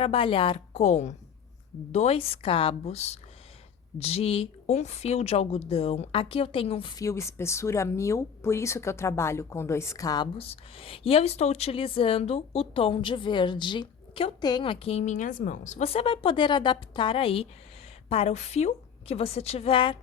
trabalhar com 2 cabos de um fio de algodão. Aqui eu tenho um fio espessura 1000, por isso que eu trabalho com 2 cabos. E eu estou utilizando o tom de verde que eu tenho aqui em minhas mãos. Você vai poder adaptar aí para o fio que você tiver,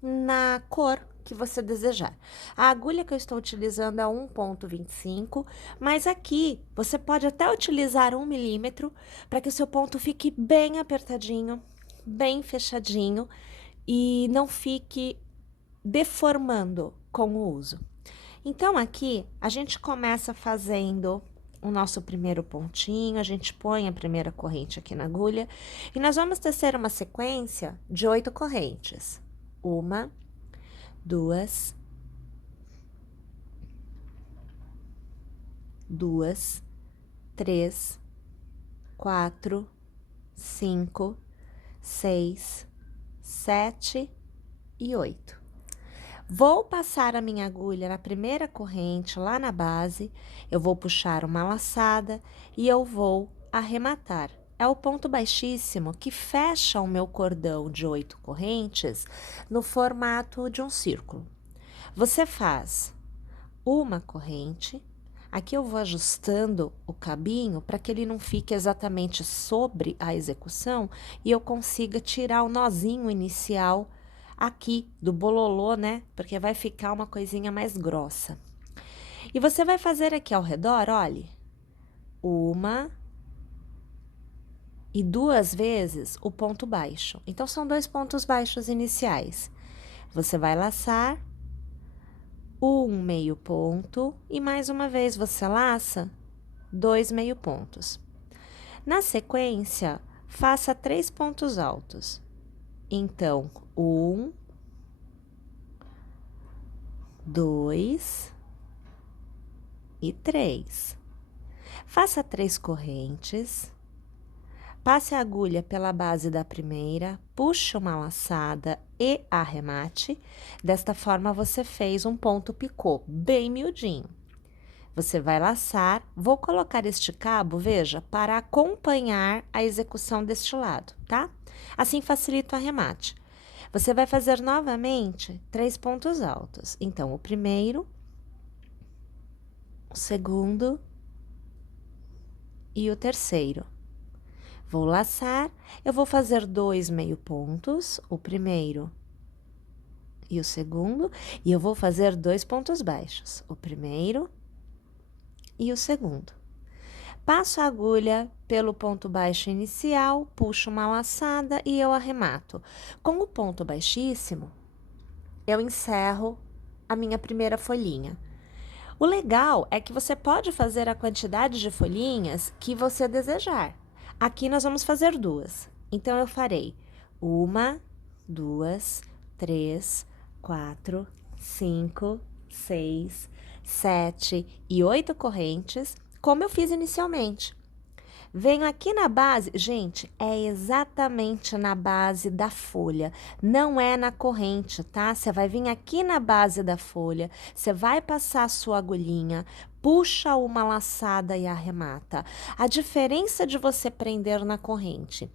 na cor que você desejar. A agulha que eu estou utilizando é 1,25, mas aqui você pode até utilizar 1 milímetro para que o seu ponto fique bem apertadinho, bem fechadinho e não fique deformando com o uso. Então, aqui a gente começa fazendo o nosso primeiro pontinho, a gente põe a primeira corrente aqui na agulha e nós vamos tecer uma sequência de 8 correntes. 1, 2, 2, 3, 4, 5, 6, 7 e 8. Vou passar a minha agulha na primeira corrente, lá na base, eu vou puxar uma laçada e eu vou arrematar. É o ponto baixíssimo que fecha o meu cordão de 8 correntes no formato de um círculo. Você faz uma corrente, aqui eu vou ajustando o cabinho para que ele não fique exatamente sobre a execução e eu consiga tirar o nozinho inicial aqui do bololô, né? Porque vai ficar uma coisinha mais grossa. E você vai fazer aqui ao redor, olhe, 1 e 2 vezes o ponto baixo. Então, são 2 pontos baixos iniciais. Você vai laçar 1 meio ponto e mais uma vez você laça 2 meio pontos. Na sequência, faça 3 pontos altos. Então, 1, 2 e 3. Faça 3 correntes, passe a agulha pela base da primeira, puxe uma laçada e arremate. Desta forma, você fez um ponto picô bem miudinho. Você vai laçar, vou colocar este cabo, veja, para acompanhar a execução deste lado, tá? Assim facilita o arremate. Você vai fazer novamente 3 pontos altos. Então, o primeiro, o segundo e o terceiro. Vou laçar, eu vou fazer 2 meio pontos, o primeiro e o segundo, e eu vou fazer 2 pontos baixos, o primeiro e o segundo. Passo a agulha pelo ponto baixo inicial, puxo uma laçada e eu arremato. Com o ponto baixíssimo, eu encerro a minha primeira folhinha. O legal é que você pode fazer a quantidade de folhinhas que você desejar. Aqui nós vamos fazer 2. Então, eu farei 1, 2, 3, 4, 5, 6, 7 e 8 correntes, como eu fiz inicialmente. Venho aqui na base, gente, é exatamente na base da folha, não é na corrente, tá? Você vai vir aqui na base da folha, você vai passar a sua agulhinha, puxa uma laçada e arremata. A diferença de você prender na corrente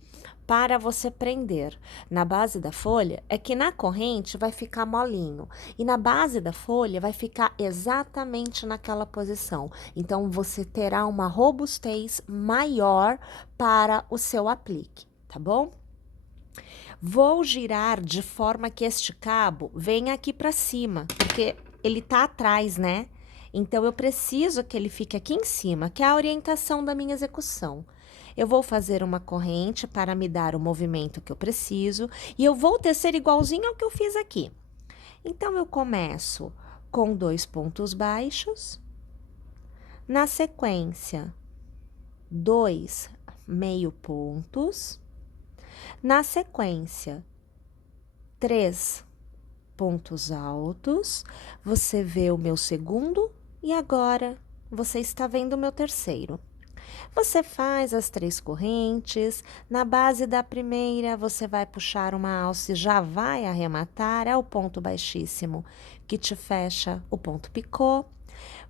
para você prender na base da folha é que na corrente vai ficar molinho e na base da folha vai ficar exatamente naquela posição. Então, você terá uma robustez maior para o seu aplique, tá bom? Vou girar de forma que este cabo venha aqui para cima, porque ele tá atrás, né? Então, eu preciso que ele fique aqui em cima, que é a orientação da minha execução. Eu vou fazer uma corrente para me dar o movimento que eu preciso e eu vou tecer igualzinho ao que eu fiz aqui. Então, eu começo com 2 pontos baixos, na sequência, 2 meio pontos, na sequência, 3 pontos altos, você vê o meu segundo e agora você está vendo o meu terceiro. Você faz as 3 correntes, na base da primeira você vai puxar uma alça e já vai arrematar, é o ponto baixíssimo que te fecha o ponto picô.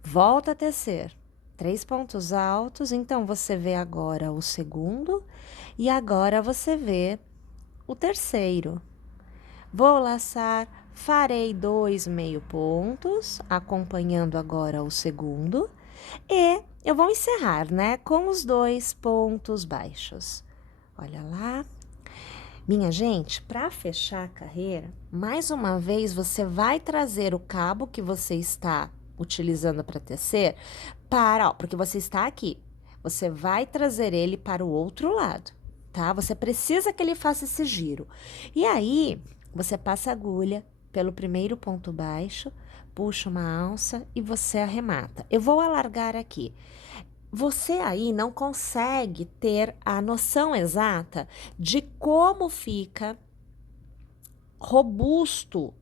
Volta a tecer 3 pontos altos, então você vê agora o segundo e agora você vê o terceiro. Vou laçar, farei 2 meio pontos, acompanhando agora o segundo, e eu vou encerrar, né, com os 2 pontos baixos. Olha lá. Minha gente, para fechar a carreira, mais uma vez você vai trazer o cabo que você está utilizando para tecer para, ó, porque você está aqui. Você vai trazer ele para o outro lado, tá? Você precisa que ele faça esse giro. E aí, você passa a agulha pelo primeiro ponto baixo, puxa uma alça e você arremata. Eu vou alargar aqui. Você aí não consegue ter a noção exata de como fica robusto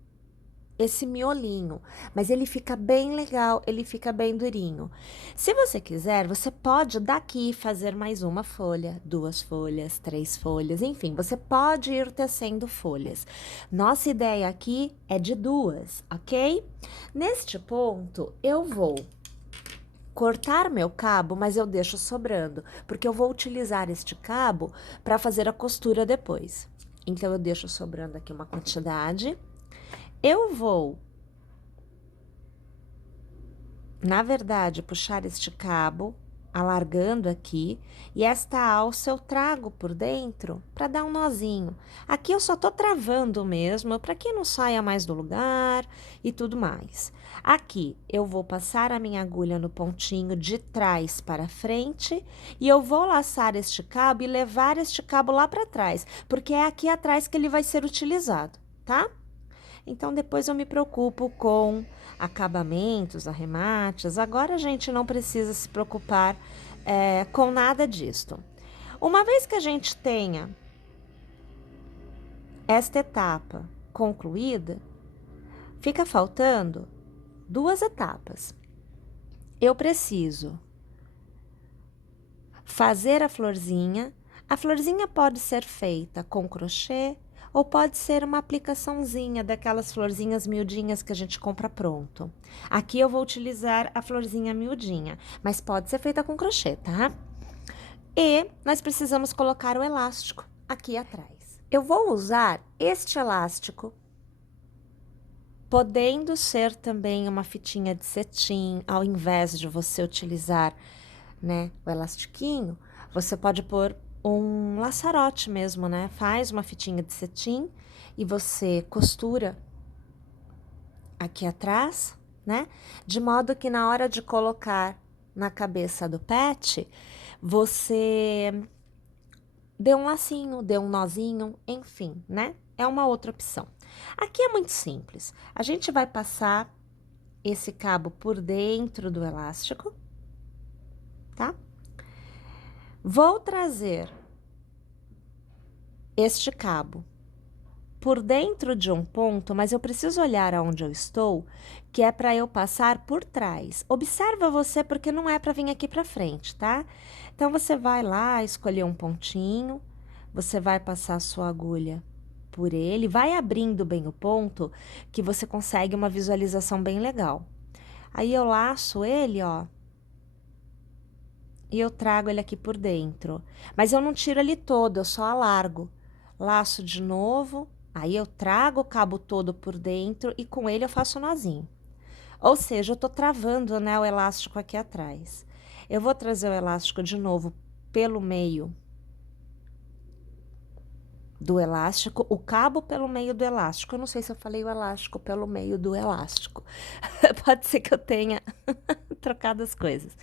esse miolinho, mas ele fica bem legal, ele fica bem durinho. Se você quiser, você pode daqui fazer mais uma folha, 2 folhas, 3 folhas, enfim, você pode ir tecendo folhas. Nossa ideia aqui é de 2, ok? Neste ponto, eu vou cortar meu cabo, mas eu deixo sobrando, porque eu vou utilizar este cabo para fazer a costura depois. Então, eu deixo sobrando aqui uma quantidade. Eu vou, na verdade, puxar este cabo, alargando aqui, e esta alça eu trago por dentro para dar um nozinho. Aqui eu só tô travando mesmo, para que não saia mais do lugar e tudo mais. Aqui eu vou passar a minha agulha no pontinho de trás para frente e eu vou laçar este cabo e levar este cabo lá para trás, porque é aqui atrás que ele vai ser utilizado, tá? Então, depois eu me preocupo com acabamentos, arremates. Agora a gente não precisa se preocupar com nada disto. Uma vez que a gente tenha esta etapa concluída, fica faltando 2 etapas. Eu preciso fazer a florzinha. A florzinha pode ser feita com crochê ou pode ser uma aplicaçãozinha daquelas florzinhas miudinhas que a gente compra pronto. Aqui eu vou utilizar a florzinha miudinha, mas pode ser feita com crochê, tá? E nós precisamos colocar o elástico aqui atrás. Eu vou usar este elástico, podendo ser também uma fitinha de cetim, ao invés de você utilizar, né, o elastiquinho, você pode pôr um laçarote mesmo, né? Faz uma fitinha de cetim e você costura aqui atrás, né? De modo que na hora de colocar na cabeça do pet, você dê um lacinho, dê um nozinho, enfim, né? É uma outra opção. Aqui é muito simples. A gente vai passar esse cabo por dentro do elástico, tá? Vou trazer este cabo por dentro de um ponto, mas eu preciso olhar aonde eu estou, que é para eu passar por trás. Observa você, porque não é para vir aqui para frente, tá? Então, você vai lá, escolher um pontinho, você vai passar a sua agulha por ele, vai abrindo bem o ponto, que você consegue uma visualização bem legal. Aí, eu laço ele, ó, e eu trago ele aqui por dentro. Mas eu não tiro ele todo, eu só alargo. Laço de novo, aí eu trago o cabo todo por dentro e com ele eu faço um nozinho. Ou seja, eu tô travando, né, o elástico aqui atrás. Eu vou trazer o elástico de novo pelo meio do elástico, o cabo pelo meio do elástico. Eu não sei se eu falei o elástico pelo meio do elástico. Pode ser que eu tenha trocado as coisas.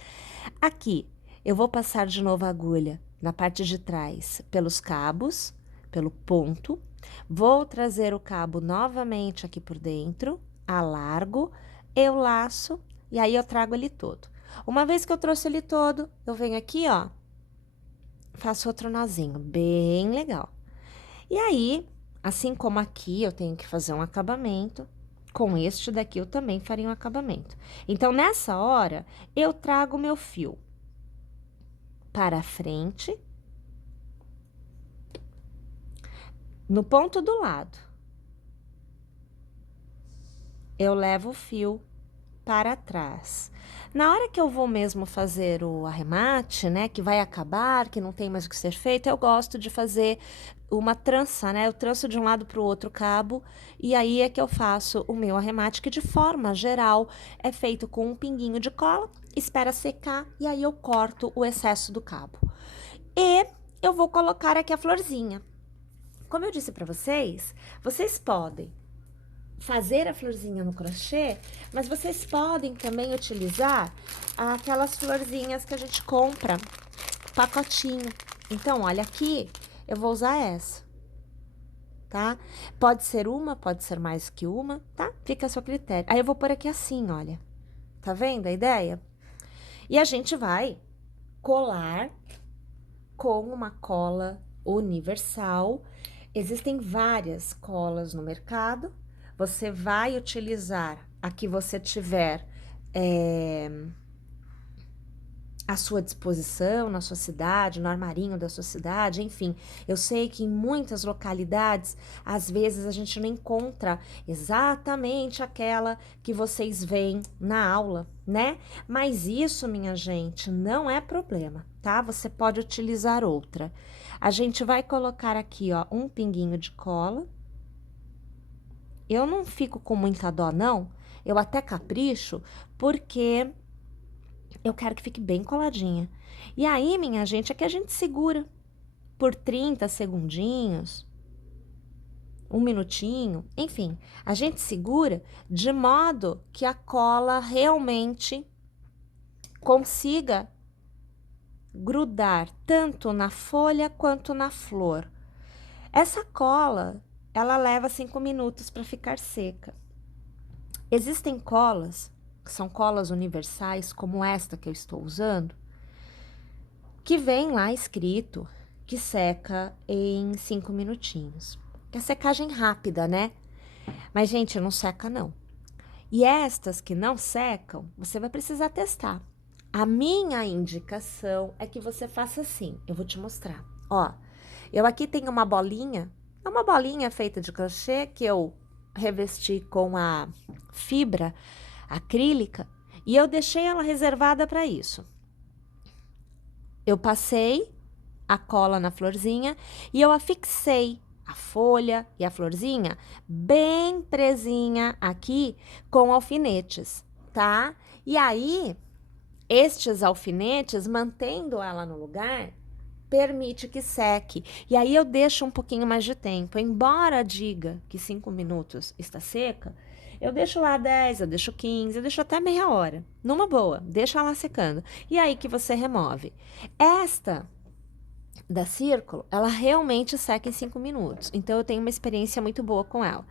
Aqui, eu vou passar de novo a agulha na parte de trás pelos cabos, pelo ponto. Vou trazer o cabo novamente aqui por dentro, alargo, eu laço e aí eu trago ele todo. Uma vez que eu trouxe ele todo, eu venho aqui, ó, faço outro nozinho, bem legal. E aí, assim como aqui eu tenho que fazer um acabamento, com este daqui eu também faria um acabamento. Então, nessa hora, eu trago o meu fio para frente, no ponto do lado. Eu levo o fio para trás. Na hora que eu vou mesmo fazer o arremate, né, que vai acabar, que não tem mais o que ser feito, eu gosto de fazer uma trança, né? Eu tranço de um lado para o outro cabo e aí é que eu faço o meu arremate, que de forma geral é feito com um pinguinho de cola, espera secar e aí eu corto o excesso do cabo. E eu vou colocar aqui a florzinha. Como eu disse para vocês, vocês podem fazer a florzinha no crochê, mas vocês podem também utilizar aquelas florzinhas que a gente compra, pacotinho. Então, olha aqui, eu vou usar essa, tá? Pode ser uma, pode ser mais que uma, tá? Fica a seu critério. Aí eu vou pôr aqui assim, olha. Tá vendo a ideia? E a gente vai colar com uma cola universal. Existem várias colas no mercado. Você vai utilizar a que você tiver à sua disposição, na sua cidade, no armarinho da sua cidade, enfim. Eu sei que em muitas localidades, às vezes, a gente não encontra exatamente aquela que vocês veem na aula, né? Mas isso, minha gente, não é problema, tá? Você pode utilizar outra. A gente vai colocar aqui, ó, um pinguinho de cola. Eu não fico com muita dó, não. Eu até capricho, porque eu quero que fique bem coladinha. E aí, minha gente, é que a gente segura por 30 segundinhos, um minutinho, enfim. A gente segura de modo que a cola realmente consiga grudar tanto na folha quanto na flor. Essa cola, ela leva 5 minutos para ficar seca. Existem colas, que são colas universais, como esta que eu estou usando, que vem lá escrito que seca em 5 minutinhos. É secagem rápida, né? Mas, gente, não seca, não. E estas que não secam, você vai precisar testar. A minha indicação é que você faça assim. Eu vou te mostrar. Ó, eu aqui tenho uma bolinha. É uma bolinha feita de crochê que eu revesti com a fibra acrílica e eu deixei ela reservada para isso. Eu passei a cola na florzinha e eu afixei a folha e a florzinha bem presinha aqui com alfinetes, tá? E aí, estes alfinetes, mantendo ela no lugar, permite que seque. E aí eu deixo um pouquinho mais de tempo. Embora diga que 5 minutos está seca, eu deixo lá 10, eu deixo 15, eu deixo até meia hora. Numa boa, deixa ela secando. E aí que você remove. Esta da Círculo, ela realmente seca em 5 minutos. Então, eu tenho uma experiência muito boa com ela.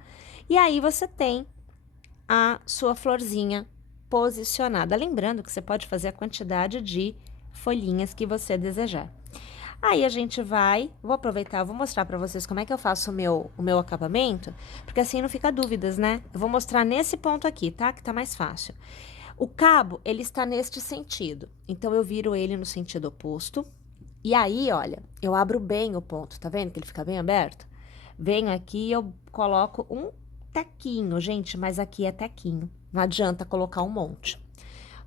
E aí, você tem a sua florzinha posicionada. Lembrando que você pode fazer a quantidade de folhinhas que você desejar. Aí, a gente vou aproveitar, vou mostrar pra vocês como é que eu faço o meu acabamento, porque assim não fica dúvidas, né? Eu vou mostrar nesse ponto aqui, tá? Que tá mais fácil. O cabo, ele está neste sentido. Então, eu viro ele no sentido oposto. E aí, olha, eu abro bem o ponto, tá vendo que ele fica bem aberto? Venho aqui e eu coloco um tequinho, gente, mas aqui é tequinho, não adianta colocar um monte.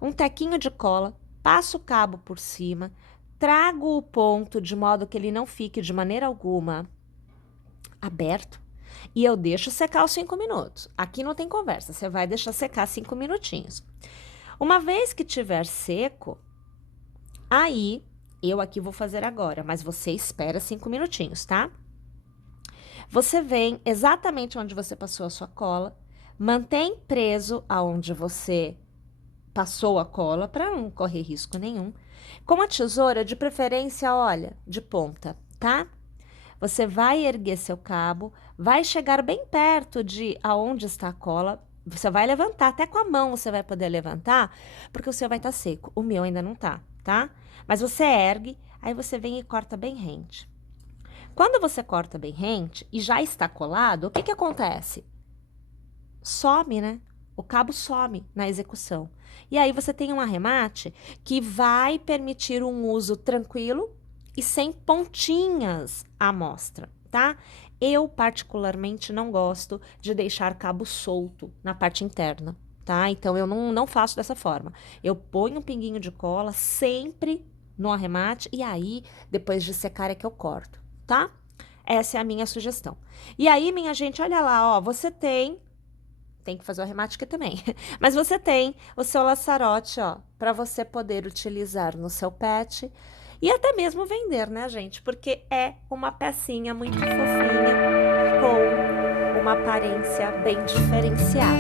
Um tequinho de cola, passo o cabo por cima, trago o ponto de modo que ele não fique de maneira alguma aberto e eu deixo secar os 5 minutos. Aqui não tem conversa, você vai deixar secar 5 minutinhos. Uma vez que tiver seco, aí eu aqui vou fazer agora, mas você espera 5 minutinhos, tá? Você vem exatamente onde você passou a sua cola, mantém preso aonde você passou a cola para não correr risco nenhum. Com a tesoura, de preferência, olha, de ponta, tá? Você vai erguer seu cabo, vai chegar bem perto de aonde está a cola. Você vai levantar, até com a mão você vai poder levantar, porque o seu vai estar seco. O meu ainda não tá? Mas você ergue, aí você vem e corta bem rente. Quando você corta bem rente e já está colado, o que acontece? Some, né? O cabo some na execução. E aí você tem um arremate que vai permitir um uso tranquilo e sem pontinhas à mostra, tá? Eu, particularmente, não gosto de deixar cabo solto na parte interna, tá? Então, eu não faço dessa forma. Eu ponho um pinguinho de cola sempre no arremate e aí, depois de secar, é que eu corto, tá? Essa é a minha sugestão. E aí, minha gente, olha lá, ó, você tem que fazer o arremate aqui também, mas você tem o seu laçarote, ó, para você poder utilizar no seu pet e até mesmo vender, né, gente? Porque é uma pecinha muito fofinha com uma aparência bem diferenciada.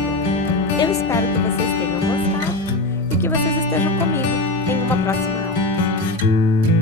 Eu espero que vocês tenham gostado e que vocês estejam comigo em uma próxima aula.